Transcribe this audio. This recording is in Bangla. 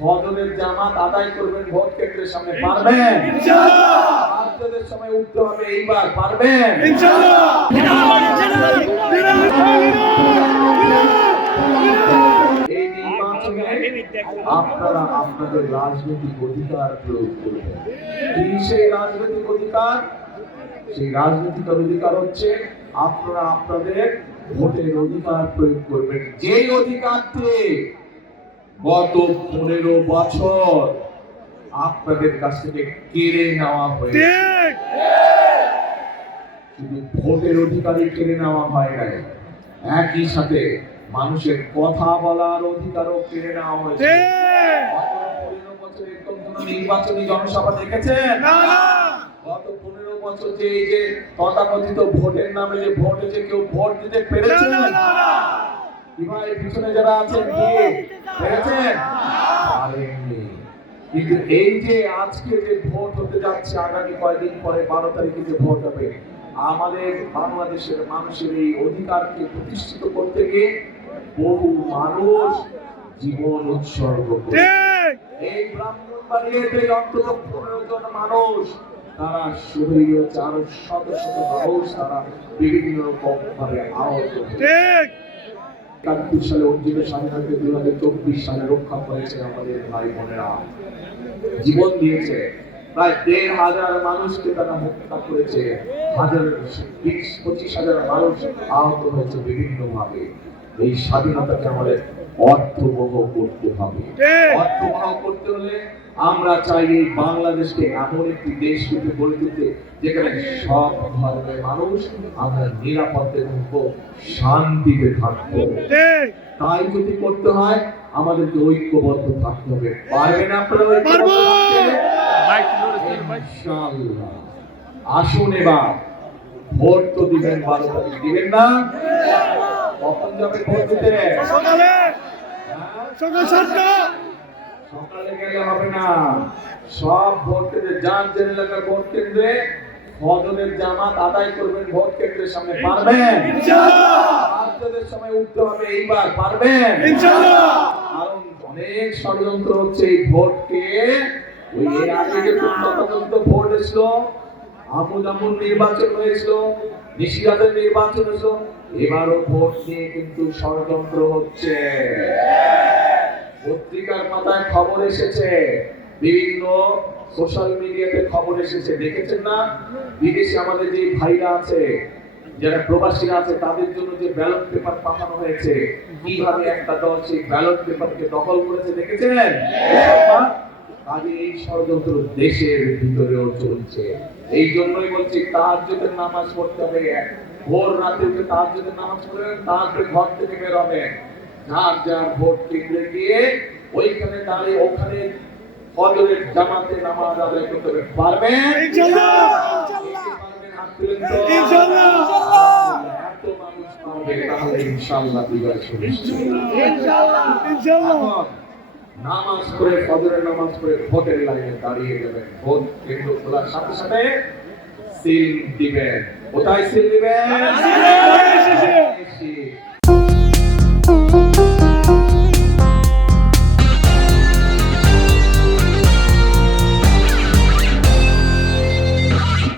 ফজরের জামাত আদায় করবেন ভোট কেন্দ্রের সামনে, পারবেন ইনশাআল্লাহ? আপনাদের সময় উঠতে হবে, এইবার পারবেন ইনশাআল্লাহ? এই নির্বাচনে আপনারা আপনাদের রাজনৈতিক অধিকার প্রয়োগ করবেন। কি সেই রাজনৈতিক অধিকার? সেই রাজনৈতিক অধিকার হচ্ছে আপনারা আপনাদের ভোটের অধিকার প্রয়োগ করবেন, যেই অধিকারটি গত 15 বছর আপনাদের কাছ থেকে কেড়ে নেওয়া হয়েছে। শুধু ভোটের অধিকারই কেড়ে নেওয়া হয় নাই, একই সাথে মানুষের কথা বলার অধিকারও কেড়ে নেওয়া হয়েছে। 15 বছরে কোন নির্বাচনী জনসভা দেখেছেন? গত 15 বছর যে এই যে তথাকথিত ভোটের নামে যে ভোটে যে কেউ ভোট দিতে পেরেছে? ভাই পিছনে যারা আছেন কি পেরেছেন? পারেননি। কিন্তু এই যে আজকে যে ভোট হতে যাচ্ছে, আগামী কয়েকদিন পরে 12 তারিখে যে ভোট হবে, আমাদের বাংলাদেশের মানুষের এই অধিকারকে প্রতিষ্ঠিত করতে গিয়ে বহু মানুষ জীবন উৎসর্গ করে। এই ব্রাহ্মণবাড়িয়াতে অন্তত 15 জন মানুষ তারা শহীদ হয়েছে, আরো শত শত মানুষ তারা বিভিন্ন রকম ভাবে আহত হয়েছে। 71 সালে অর্জিত স্বাধীনতাকে 2024 সালে রক্ষা করেছে আমাদের ভাই বোনেরা, জীবন দিয়েছে। প্রায় 1,500 মানুষকে তারা হত্যা করেছে, 25,000 মানুষ আহত হয়েছে বিভিন্ন ভাবে। এই স্বাধীনতাকে আমাদের অর্থবহ করতে হবে। অর্থবহ করতে হলে আমরা চাই এই বাংলাদেশকে এমন একটি দেশ রূপে গড়ে তুলতে যেখানে সব ধর্মের মানুষ আমরা নিরাপদে থাকবো, শান্তিতে থাকবো। তাই যদি করতে হয় আমাদেরকে ঐক্যবদ্ধ থাকতে হবে। পারবেন আপনারা? ইনশাআল্লাহ। আসুন এবার ভোট তো দিবেন, 12 তারিখ দিবেন না? কখন যাবে ভোট দিতে? সকালে। সকাল 7টা। সকালে গেলে হবে না, সব ভোট কেন্দ্রে যান, যে এলাকার ভোট কেন্দ্রে ফজরের জামাত আদায় করবেন ভোট কেন্দ্রের সামনে, পারবেন ইনশাআল্লাহ? আপনাদের সময় উঠতে হবে, এইবার পারবেন ইনশাআল্লাহ? কারণ অনেক ষড়যন্ত্র হচ্ছে এই ভোটকে, ওই এর আগে যে তথাকথিত ভোট এসেছিল, আমুল নির্বাচন হয়েছিল, নিশিরাতের নির্বাচন হয়েছিল, এবারও ভোট নিয়ে কিন্তু ষড়যন্ত্র হচ্ছে। পত্রিকার পাতায় খবর এসেছে, বিভিন্ন সোশ্যাল মিডিয়াতে খবর এসেছে, দেখেছেন না? বিদেশে আমাদের যে ভাইরা আছে, যারা প্রবাসীরা আছে, তাদের জন্য যে ব্যালট পেপার পাঠানো হয়েছে, কিভাবে একটা দল সেই ব্যালট পেপারকে দখল করেছে দেখেছেন? আগে এই ষড়যন্ত্র দেশের ভিতরেও চলছে। এই জন্যই বলছি তাহাজ্জুদের নামাজ পড়তে হবে, ভোর রাতে উঠে তাহাজ্জুদের নামাজ পড়বেন, তারপরে ঘর থেকে বের হবেন, যার যার ভোট কেন্দ্রে গিয়ে ওইখানে দাঁড়িয়ে ওখানে ফজরের জামাতে নামাজ আদায় করতে হবে। পারবেন ইনশাআল্লাহ? ইনশাআল্লাহ। এত মানুষ পারবে, তাহলে ইনশাআল্লাহ বিজয় সুনিশ্চিত। ইনশাআল্লাহ। ইনশাআল্লাহ। নামাজ পড়ে, ফজরের নামাজ পড়ে ভোটের লাইনে দাঁড়িয়ে যাবেন, ভোট কেন্দ্র খোলার সাথে সাথে সিল দিবেন। কোথায় সিল দিবেন?